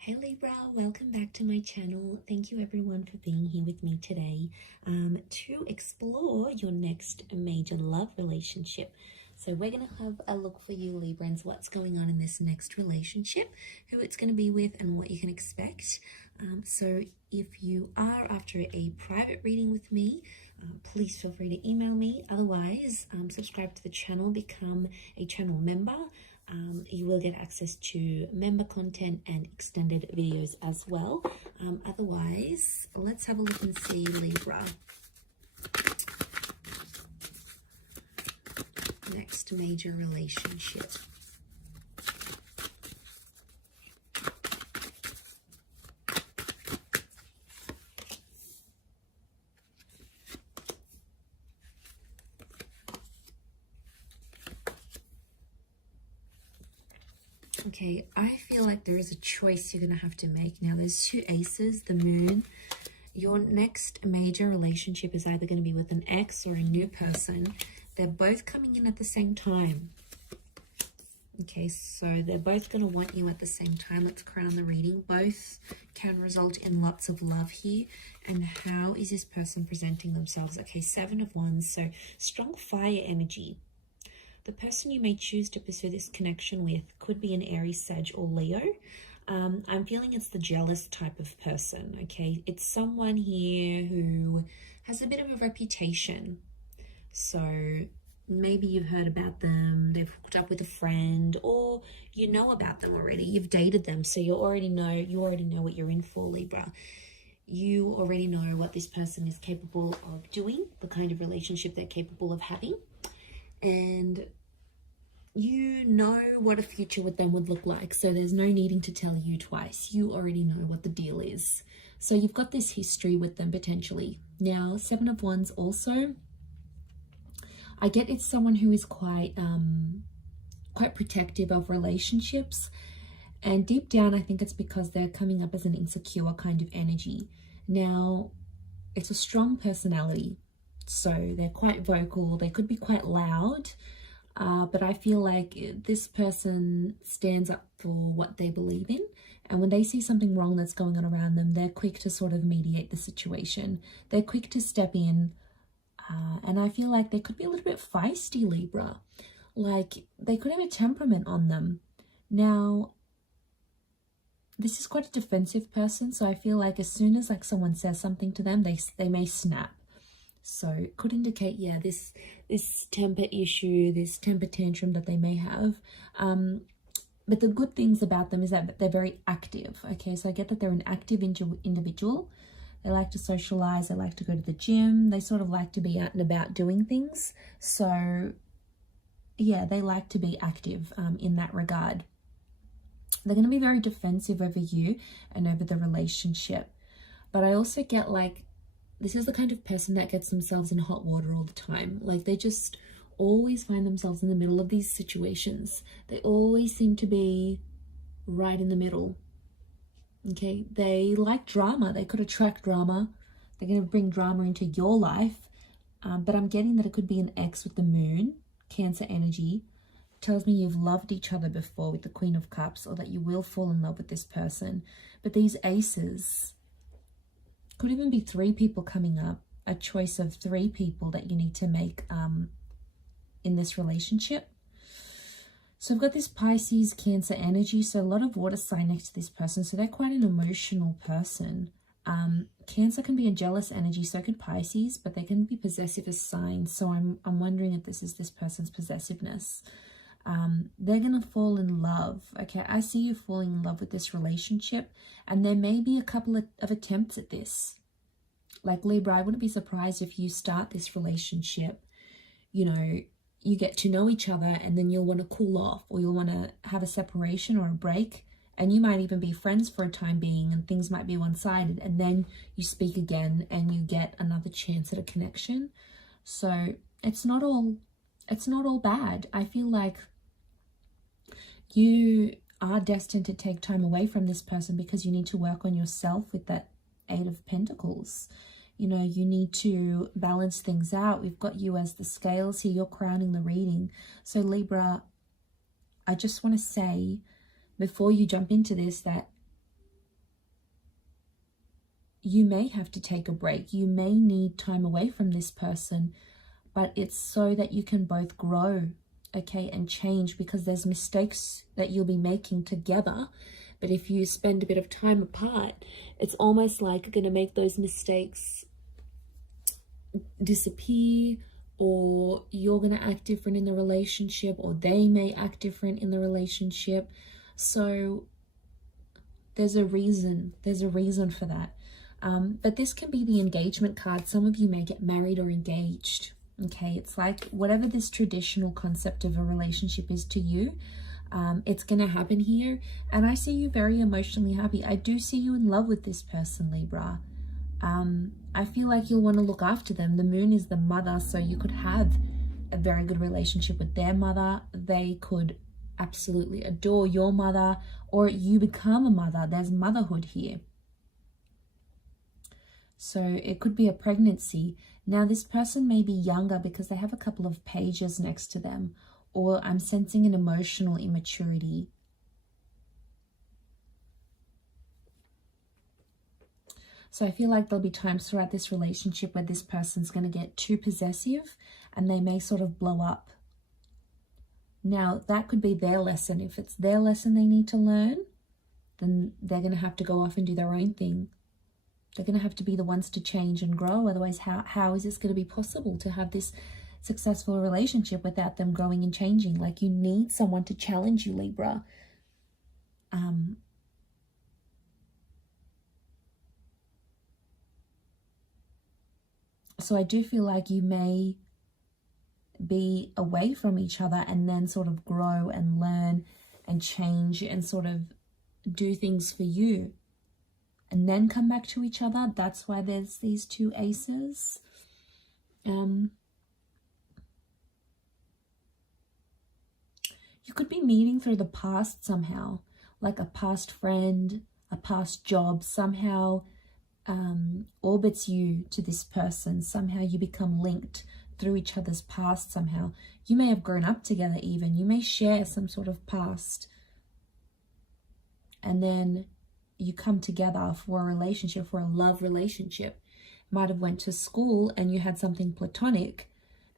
Hey Libra, welcome back to my channel. Thank you everyone for being here with me today to explore your next major love relationship. So we're going to have a look for you Librans, what's going on in this next relationship, who it's going to be with and what you can expect. So if you are after a private reading with me, please feel free to email me. Otherwise, subscribe to the channel, become a channel member. You will get access to member content and extended videos as well. Otherwise, let's have a look and see Libra. Next major relationship. Okay, I feel like there is a choice you're going to have to make. Now, there's two aces, the moon. Your next major relationship is either going to be with an ex or a new person. They're both coming in at the same time. Okay, so they're both going to want you at the same time. Let's crown the reading. Both can result in lots of love here. And how is this person presenting themselves? Okay, 7 of Wands, so strong fire energy. The person you may choose to pursue this connection with could be an Aries, Sag, or Leo. I'm feeling it's the jealous type of person, okay? It's someone here who has a bit of a reputation. So maybe you've heard about them, they've hooked up with a friend, or you know about them already. You've dated them, so you already know what you're in for, Libra. You already know what this person is capable of doing, the kind of relationship they're capable of having. And you know what a future with them would look like, so there's no needing to tell you twice. You already know what the deal is. So you've got this history with them potentially. Now, 7 of Wands also, I get it's someone who is quite protective of relationships, and deep down I think it's because they're coming up as an insecure kind of energy. Now, it's a strong personality, so they're quite vocal, they could be quite loud, but I feel like this person stands up for what they believe in, and when they see something wrong that's going on around them, they're quick to sort of mediate the situation. They're quick to step in, and I feel like they could be a little bit feisty, Libra. Like, they could have a temperament on them. Now, this is quite a defensive person, so I feel like as soon as like someone says something to them, they may snap. So it could indicate, yeah, this temper issue, this temper tantrum that they may have. But the good things about them is that they're very active. Okay, so I get that they're an active individual. They like to socialize. They like to go to the gym. They sort of like to be out and about doing things. So yeah, they like to be active in that regard. They're going to be very defensive over you and over the relationship. But I also get like, this is the kind of person that gets themselves in hot water all the time. Like, they just always find themselves in the middle of these situations. They always seem to be right in the middle. Okay, they like drama. They could attract drama. They're going to bring drama into your life. But I'm getting that it could be an ex with the moon, Cancer energy. Tells me you've loved each other before with the Queen of Cups, or that you will fall in love with this person. But these aces could even be 3 people coming up, a choice of 3 people that you need to make in this relationship. So I've got this Pisces, Cancer energy, so a lot of water sign next to this person, so they're quite an emotional person. Cancer can be a jealous energy, so can Pisces, but they can be possessive as signs, so I'm wondering if this is this person's possessiveness. They're going to fall in love. Okay, I see you falling in love with this relationship, and there may be a couple of attempts at this. Like, Libra, I wouldn't be surprised if you start this relationship, you know, you get to know each other, and then you'll want to cool off, or you'll want to have a separation or a break, and you might even be friends for a time being, and things might be one-sided, and then you speak again and you get another chance at a connection. So it's not all bad. I feel like you are destined to take time away from this person because you need to work on yourself with that 8 of Pentacles. You know, you need to balance things out. We've got you as the scales here. You're crowning the reading. So Libra, I just want to say before you jump into this that you may have to take a break. You may need time away from this person, but it's so that you can both grow, okay, and change, because there's mistakes that you'll be making together. But if you spend a bit of time apart, it's almost like you're going to make those mistakes disappear, or you're going to act different in the relationship, or they may act different in the relationship. So there's a reason for that. But this can be the engagement card. Some of you may get married or engaged. Okay, it's like whatever this traditional concept of a relationship is to you, it's going to happen here. And I see you very emotionally happy. I do see you in love with this person, Libra. I feel like you'll want to look after them. The moon is the mother, so you could have a very good relationship with their mother. They could absolutely adore your mother, or you become a mother. There's motherhood here. So it could be a pregnancy. Now this person may be younger because they have a couple of pages next to them, or I'm sensing an emotional immaturity. So I feel like there'll be times throughout this relationship where this person's going to get too possessive and they may sort of blow up. Now that could be their lesson. If it's their lesson they need to learn, then they're going to have to go off and do their own thing. They're going to have to be the ones to change and grow. Otherwise, how is this going to be possible to have this successful relationship without them growing and changing? Like, you need someone to challenge you, Libra. So I do feel like you may be away from each other and then sort of grow and learn and change and sort of do things for you, and then come back to each other. That's why there's these two aces. You could be meeting through the past somehow, like a past friend, a past job, somehow orbits you to this person. Somehow you become linked through each other's past somehow. You may have grown up together even. You may share some sort of past. And then you come together for a relationship, for a love relationship. Might have went to school and you had something platonic,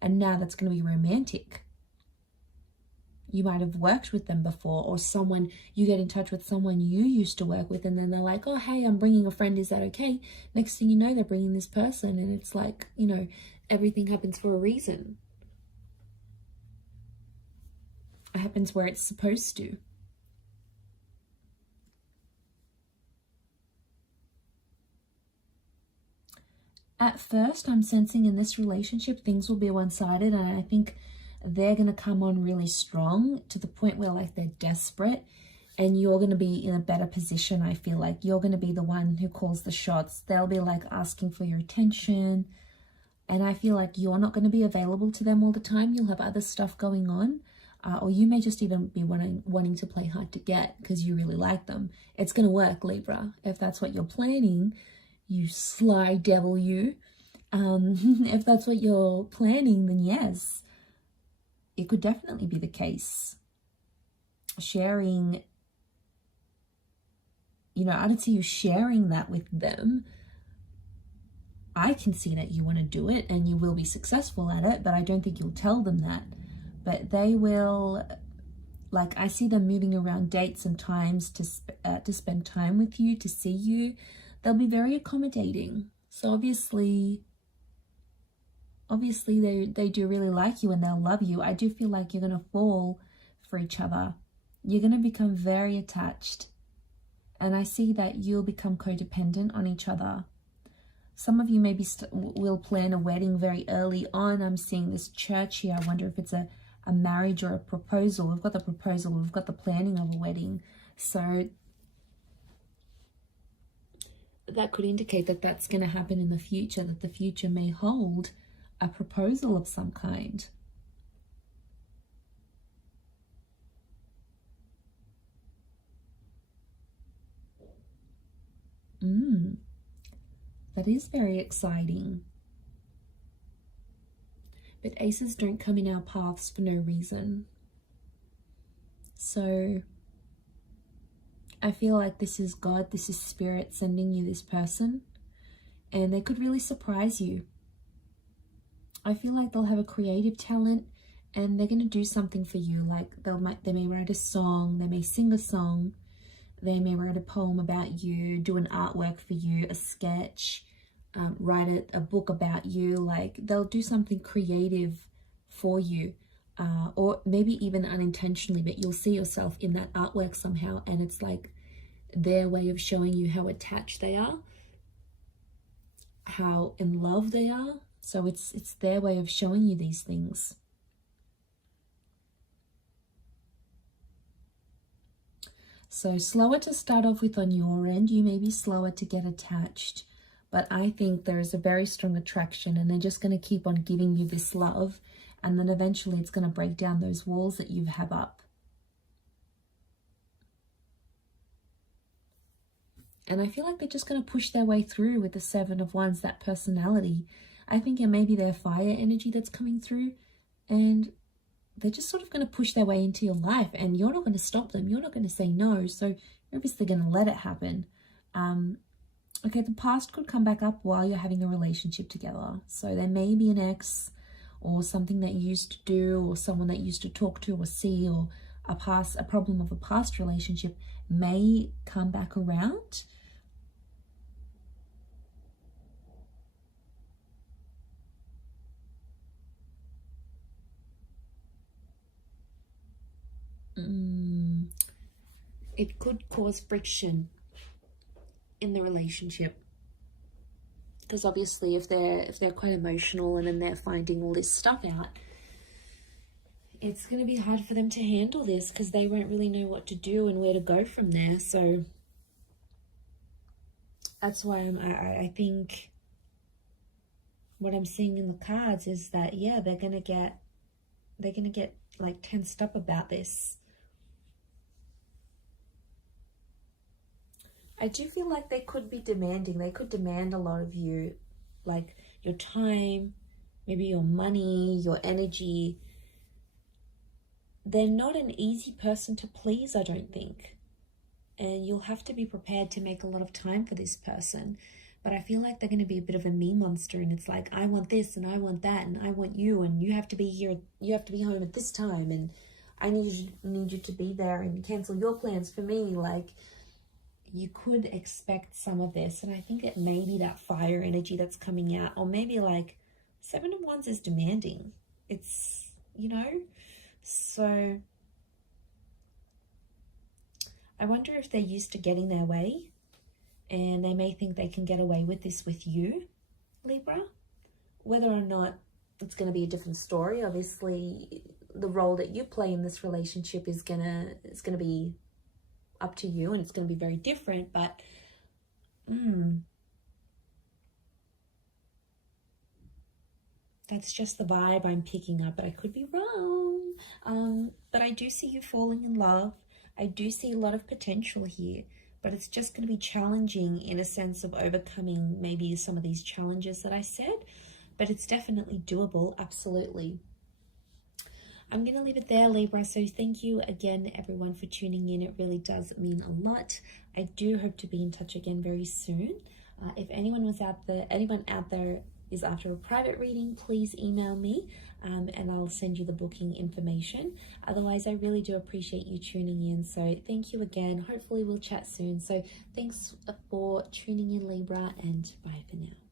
and now that's going to be romantic. You might have worked with them before, or someone, you get in touch with someone you used to work with, and then they're like, oh, hey, I'm bringing a friend, is that okay? Next thing you know, they're bringing this person, and it's like, you know, everything happens for a reason. It happens where it's supposed to. At first, I'm sensing in this relationship, things will be one-sided, and I think they're going to come on really strong to the point where like they're desperate, and you're going to be in a better position. I feel like you're going to be the one who calls the shots. They'll be like asking for your attention, and I feel like you're not going to be available to them all the time. You'll have other stuff going on, or you may just even be wanting to play hard to get because you really like them. It's going to work, Libra, if that's what you're planning. You sly devil, you. If that's what you're planning, then yes, it could definitely be the case. Sharing, you know, I don't see you sharing that with them. I can see that you want to do it and you will be successful at it, but I don't think you'll tell them that. But they will, like, I see them moving around dates and times to spend time with you, to see you. They'll be very accommodating. So obviously they do really like you and they'll love you. I do feel like you're going to fall for each other. You're going to become very attached. And I see that you'll become codependent on each other. Some of you maybe will plan a wedding very early on. I'm seeing this church here. I wonder if it's a marriage or a proposal. We've got the proposal. We've got the planning of a wedding. So that could indicate that that's going to happen in the future, that the future may hold a proposal of some kind. That is very exciting. But aces don't come in our paths for no reason. So I feel like this is God, this is Spirit sending you this person. and they could really surprise you. I feel like they'll have a creative talent and they're going to do something for you. Like they may write a song, they may sing a song, they may write a poem about you, do an artwork for you, a sketch, write a book about you. Like they'll do something creative for you, or maybe even unintentionally, but you'll see yourself in that artwork somehow, and it's like their way of showing you how attached they are, how in love they are. So it's their way of showing you these things. So slower to start off with on your end. You may be slower to get attached, but I think there is a very strong attraction, and they're just going to keep on giving you this love, and then eventually it's going to break down those walls that you have up. And I feel like they're just going to push their way through with the Seven of Wands, that personality. I think it may be their fire energy that's coming through, and they're just sort of going to push their way into your life, and you're not going to stop them. You're not going to say no. So you're obviously going to let it happen. Okay, the past could come back up while you're having a relationship together. So there may be an ex, or something that you used to do, or someone that you used to talk to or see, or a problem of a past relationship may come back around. It could cause friction in the relationship, because obviously if they're quite emotional and then they're finding all this stuff out, it's going to be hard for them to handle this, because they won't really know what to do and where to go from there. So that's why I think what I'm seeing in the cards is that, yeah, they're gonna get like tensed up about this. I do feel like they could be demanding. They could demand a lot of you, like your time, maybe your money, your energy. They're not an easy person to please, I don't think. And you'll have to be prepared to make a lot of time for this person. But I feel like they're going to be a bit of a me monster, and it's like, I want this and I want that and I want you, and you have to be here, you have to be home at this time, and I need you to be there and cancel your plans for me. Like, you could expect some of this, and I think it may be that fire energy that's coming out, or maybe like Seven of Wands is demanding. It's, you know, so I wonder if they're used to getting their way, and they may think they can get away with this with you, Libra. Whether or not it's going to be a different story. Obviously, the role that you play in this relationship is gonna be up to you, and it's going to be very different, but that's just the vibe I'm picking up, but I could be wrong. But I do see you falling in love. I do see a lot of potential here, but it's just going to be challenging in a sense of overcoming maybe some of these challenges that I said, but it's definitely doable, absolutely. I'm going to leave it there, Libra. So thank you again, everyone, for tuning in. It really does mean a lot. I do hope to be in touch again very soon. If anyone out there is after a private reading, please email me, and I'll send you the booking information. Otherwise, I really do appreciate you tuning in. So thank you again. Hopefully we'll chat soon. So thanks for tuning in, Libra, and bye for now.